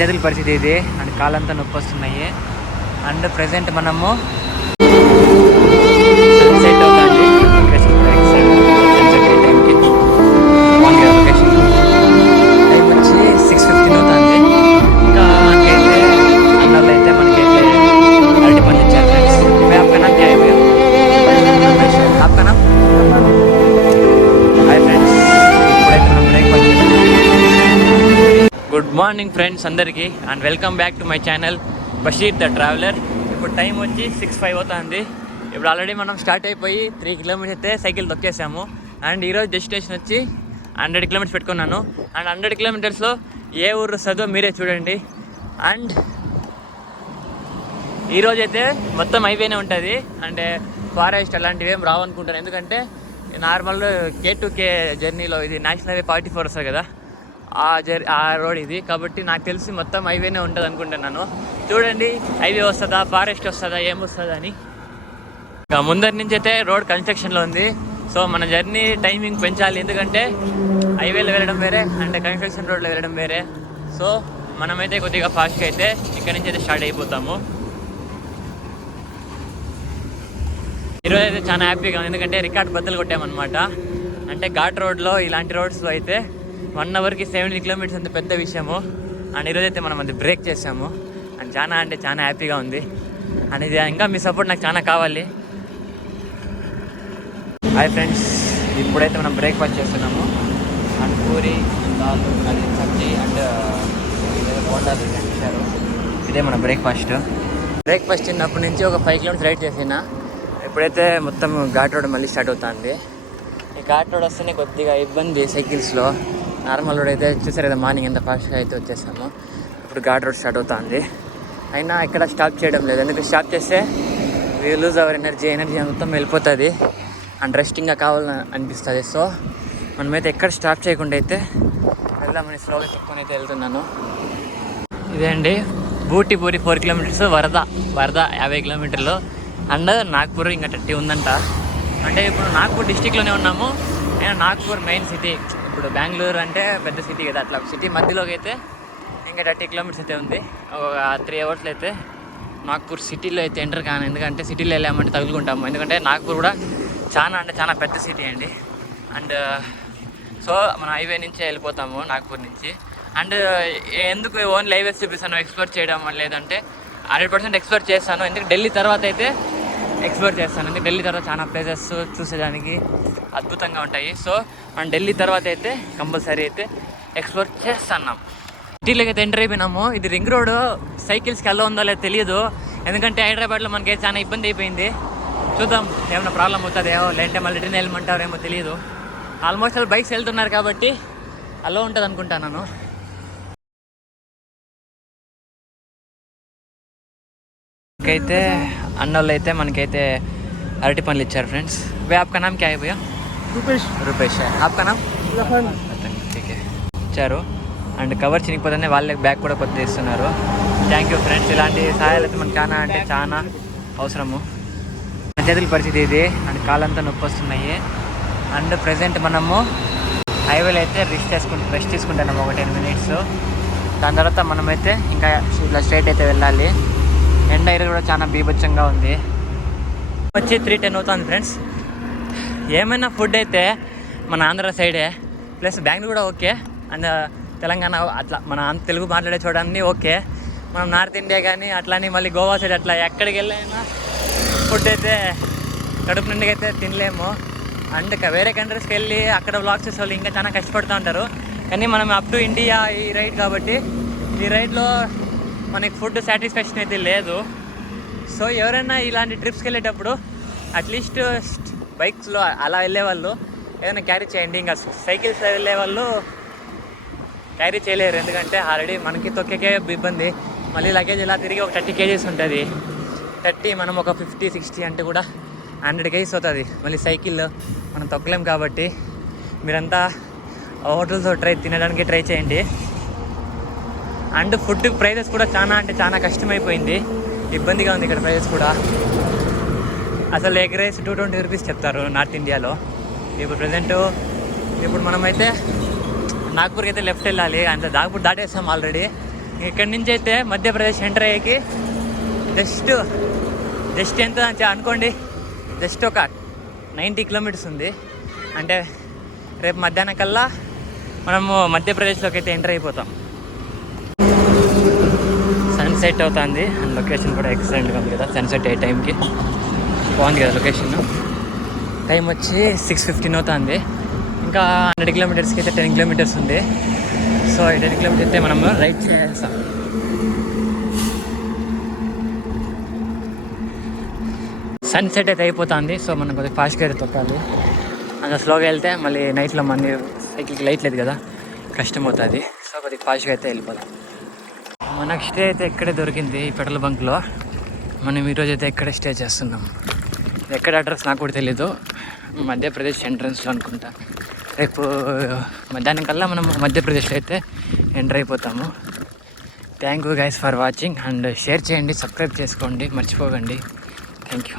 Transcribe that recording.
విద్యార్థుల పరిస్థితి ఇది. అండ్ కాలంతా నొప్పి వస్తున్నాయి. అండ్ ప్రజెంట్ మనము మార్నింగ్ ఫ్రెండ్స్ అందరికీ and welcome back to my channel Basheer the traveller. ఇప్పుడు టైం వచ్చి సిక్స్ ఫైవ్ అవుతుంది. ఇప్పుడు ఆల్రెడీ మనం స్టార్ట్ అయిపోయి త్రీ కిలోమీటర్స్ అయితే సైకిల్ తొక్కేసాము. అండ్ ఈరోజు డెస్టినేషన్ వచ్చి హండ్రెడ్ కిలోమీటర్స్ పెట్టుకున్నాను. అండ్ హండ్రెడ్ కిలోమీటర్స్లో ఏ ఊరు వస్తుందో మీరే చూడండి. అండ్ ఈరోజు అయితే మొత్తం హైవేనే ఉంటుంది. అంటే ఫారెస్ట్ అలాంటివి ఏం రావనుకుంటాను ఎందుకంటే నార్మల్ కే టు కే జర్నీలో ఇది నేషనల్ హైవే ఫార్టీ ఫోర్ వస్తుంది కదా. ఆ జర్ ఆ రోడ్ ఇది. కాబట్టి నాకు తెలిసి మొత్తం హైవేనే ఉంటుంది అనుకుంటున్నాను. చూడండి హైవే వస్తుందా ఫారెస్ట్ వస్తుందా ఏమొస్తుందా అని. ఇంకా ముందరి నుంచి అయితే రోడ్ కన్స్ట్రక్షన్లో ఉంది. సో మన జర్నీ టైమింగ్ పెంచాలి. ఎందుకంటే హైవేలో వెళ్ళడం వేరే అండ్ కన్స్ట్రక్షన్ రోడ్లో వెళ్ళడం వేరే. సో మనమైతే కొద్దిగా ఫాస్ట్గా అయితే ఇక్కడ నుంచి అయితే స్టార్ట్ అయిపోతాము. ఈరోజు అయితే చాలా హ్యాపీగా ఉంది. ఎందుకంటే రికార్డ్ బద్దలు కొట్టామన్నమాట. అంటే ఘాట్ రోడ్లో ఇలాంటి రోడ్స్లో అయితే వన్ అవర్కి సెవెంటీ కిలోమీటర్స్ అంత పెద్ద విషయము. అండ్ ఈరోజైతే అయితే మనం అది బ్రేక్ చేసాము అండ్ చాలా అంటే చాలా హ్యాపీగా ఉంది. అండ్ ఇది ఇంకా మీ సపోర్ట్ నాకు చాలా కావాలి. హాయ్ ఫ్రెండ్స్ ఇప్పుడైతే మనం బ్రేక్ఫాస్ట్ చేస్తున్నాము. అండ్ పూరి దాల్ అది సబ్జీ అండ్ ఇదేదో బోండాలు ఇచ్చారు ఇదే మన బ్రేక్ఫాస్ట్ బ్రేక్ఫాస్ట్ చిన్నప్పటి నుంచి ఒక ఫైవ్ కిలోమీటర్స్ రైడ్ చేసిన. ఇప్పుడైతే మొత్తం ఘాట్ రోడ్ మళ్ళీ స్టార్ట్ అవుతుంది. ఈ ఘాట్ రోడ్ వస్తేనే కొద్దిగా ఇబ్బంది సైకిల్స్లో. నార్మల్ రోడ్ అయితే చూసారు కదా మార్నింగ్ ఎంత ఫాస్ట్గా అయితే వచ్చేసాము. ఇప్పుడు ఘాట్ రోడ్ స్టార్ట్ అవుతుంది. అయినా ఇక్కడ స్టాప్ చేయడం లేదు. ఎందుకంటే స్టాప్ చేస్తే we lose our energy energy మొత్తం వెళ్ళిపోతుంది. అండ్ రెస్టింగ్గా కావాలని అనిపిస్తుంది. సో మనమైతే ఎక్కడ స్టాప్ చేయకుండా అయితే వెళ్దామని స్లోగా చెప్పుకొని అయితే వెళ్తున్నాను. ఇదే అండి. బూటిపూరి ఫోర్ కిలోమీటర్స్ వరద వరద యాభై కిలోమీటర్లు అండ్ నాగ్పూర్ ఇంకా థర్టీ ఉందంట. అంటే ఇప్పుడు నాగ్పూర్ డిస్టిక్లోనే ఉన్నాము. నేను నాగ్పూర్ మెయిన్ సిటీ ఇప్పుడు బెంగళూరు అంటే పెద్ద సిటీ కదా అట్లా సిటీ మధ్యలోకి అయితే ఇంకా థర్టీ కిలోమీటర్స్ అయితే ఉంది. ఒక త్రీ అవర్స్లో అయితే నాగ్పూర్ సిటీలో అయితే ఎంటర్ కాను. ఎందుకంటే సిటీలో వెళ్ళామంటే తగులుకుంటాము. ఎందుకంటే నాగ్పూర్ కూడా చాలా అంటే చాలా పెద్ద సిటీ అండి. అండ్ సో uh, మన హైవే నుంచే వెళ్ళిపోతాము నాగ్పూర్ నుంచి. అండ్ uh, ఎందుకు ఓన్లీ హైవేస్ చూపిస్తాను? ఎక్స్ప్లోర్ చేయడం లేదంటే హండ్రెడ్ పర్సెంట్ ఎక్స్ప్లోర్ చేస్తాను. ఎందుకంటే ఢిల్లీ తర్వాత అయితే ఎక్స్ప్లోర్ చేస్తాను ఢిల్లీ తర్వాత చాలా ప్లేసెస్ చూసేదానికి అద్భుతంగా ఉంటాయి. సో మనం ఢిల్లీ తర్వాత అయితే కంపల్సరీ అయితే ఎక్స్ప్లోర్ చేస్తున్నాం. సిటీలోకి అయితే ఎంటర్ అయిపోయినాము. ఇది రింగ్ రోడ్ సైకిల్స్కి ఎలా ఉందో లేదో తెలియదు. ఎందుకంటే హైదరాబాద్లో మనకి చాలా ఇబ్బంది అయిపోయింది. చూద్దాం ఏమైనా ప్రాబ్లం అవుతుందేమో లేదంటే మళ్ళీ రిటర్న్ వెళ్ళమంటారేమో తెలియదు. ఆల్మోస్ట్ వాళ్ళు బైక్స్ వెళ్తున్నారు కాబట్టి అలా ఉంటుంది అనుకుంటాను అయితే అన్నోళ్ళు అయితే మనకైతే అరటి పనులు ఇచ్చారు ఫ్రెండ్స్. వే ఆప్కా నామ్ క్యా భయ్యా? రూపేష్. రూపేష్ ఆప్కా నామ్? ఓకే ఇచ్చారు. అండ్ కవర్ చినిగిపోతేనే వాళ్ళకి బ్యాగ్ కూడా కొద్ది ఇస్తున్నారు థ్యాంక్ యూ ఫ్రెండ్స్ ఇలాంటి సహాయాలు అయితే మనకు చాలా అంటే చాలా అవసరము. చేతుల పరిస్థితి ఇది. అండ్ కాలంతా నొప్పి వస్తున్నాయి. అండ్ ప్రజెంట్ మనము హైవేలో అయితే రెస్ట్ చేసుకుంటు రెస్ట్ తీసుకుంటాము ఒక టెన్ మినిట్స్ దాని తర్వాత మనమైతే ఇంకా ఇలా స్ట్రైట్ అయితే వెళ్ళాలి. ఎండ ఇరు కూడా చాలా బీభత్సంగా ఉంది. వచ్చి త్రీ టెన్ అవుతుంది ఫ్రెండ్స్ ఏమైనా ఫుడ్ అయితే మన ఆంధ్ర సైడే ప్లస్ బెంగళూరు కూడా ఓకే అండ్ uh, తెలంగాణ అట్లా మన ఆంధ్ర తెలుగు మాట్లాడే చూడన్నీ ఓకే మనం నార్త్ ఇండియా కానీ అట్లానే మళ్ళీ గోవా సైడ్ అట్లా ఎక్కడికి వెళ్ళైనా ఫుడ్ అయితే కడుపు నిండుగా అయితే తినలేము. అండ్ వేరే కంట్రీస్కి వెళ్ళి అక్కడ వ్లాగ్స్ చేసే వాళ్ళు ఇంకా చాలా కష్టపడుతూ ఉంటారు. కానీ మనం అప్ టు ఇండియా ఈ రైడ్ కాబట్టి ఈ రైడ్లో మనకి ఫుడ్ సాటిస్ఫాక్షన్ అయితే లేదు. సో ఎవరైనా ఇలాంటి ట్రిప్స్కి వెళ్ళేటప్పుడు అట్లీస్ట్ బైక్స్లో అలా వెళ్ళే వాళ్ళు ఏదైనా క్యారీ చేయండి. ఇంకా సైకిల్స్ వెళ్ళే వాళ్ళు క్యారీ చేయలేరు. ఎందుకంటే ఆల్రెడీ మనకి తొక్కేకే ఇబ్బంది. మళ్ళీ లగేజ్ ఇలా తిరిగి ఒక థర్టీ కేజీస్ ఉంటుంది. థర్టీ మనం ఒక ఫిఫ్టీ సిక్స్టీ అంటే కూడా హండ్రెడ్ కేజీస్ అవుతుంది. మళ్ళీ సైకిల్ మనం తొక్కలేం కాబట్టి మీరంతా హోటల్స్ ట్రై తినడానికి ట్రై చేయండి. అండ్ ఫుడ్ ప్రైజెస్ కూడా చాలా అంటే చాలా కష్టమైపోయింది. ఇబ్బందిగా ఉంది ఇక్కడ ప్రైజెస్ కూడా. అసలు egg rice two twenty rupees చెప్తారు నార్త్ ఇండియాలో. ఇప్పుడు ప్రజెంట్ ఇప్పుడు మనమైతే నాగ్పూర్కి అయితే లెఫ్ట్ వెళ్ళాలి. అంటే నాగ్పూర్ దాటేస్తాం ఆల్రెడీ. ఇక్కడి నుంచి అయితే మధ్యప్రదేశ్ ఎంటర్ అయ్యేకి జస్ట్ జస్ట్ ఎంత అనుకోండి జస్ట్ ఒక నైంటీ కిలోమీటర్స్ ఉంది. అంటే రేపు మధ్యాహ్నం కల్లా మనము మధ్యప్రదేశ్లోకి అయితే ఎంటర్ అయిపోతాం. సన్సెట్ అవుతుంది. అండ్ లొకేషన్ కూడా ఎక్సలెంట్గా ఉంది కదా సన్సెట్ ఏ టైంకి. బాగుంది కదా లొకేషన్. టైం వచ్చి సిక్స్ ఫిఫ్టీన్ అవుతుంది. ఇంకా హండ్రెడ్ కిలోమీటర్స్కి అయితే టెన్ కిలోమీటర్స్ ఉంది. సో ఈ టెన్ కిలోమీటర్స్ అయితే మనం రైడ్ చేస్తాం సన్సెట్ అయితే అయిపోతుంది. సో మనం కొద్దిగా ఫాస్ట్గా అయితే తొక్కాలి. అంత స్లోగా వెళ్తే మళ్ళీ నైట్లో మంది సైకిల్కి లైట్ లేదు కదా కష్టం అవుతుంది. సో కొద్దిగా ఫాస్ట్గా అయితే వెళ్ళిపోతాం మనకు స్టే అయితే ఇక్కడే దొరికింది ఈ పెట్రోల్ బంక్లో. మనం ఈరోజు అయితే ఇక్కడే స్టే చేస్తున్నాం. ఎక్కడ అడ్రస్ నాకు కూడా తెలీదు. మధ్యప్రదేశ్ ఎంట్రన్స్లో అనుకుంటా. రేపు మధ్యాహ్నం కల్లా మనం మధ్యప్రదేశ్లో అయితే ఎంటర్ అయిపోతాము. Thank you guys for watching and share చేయండి సబ్స్క్రైబ్ చేసుకోండి మర్చిపోకండి. Thank you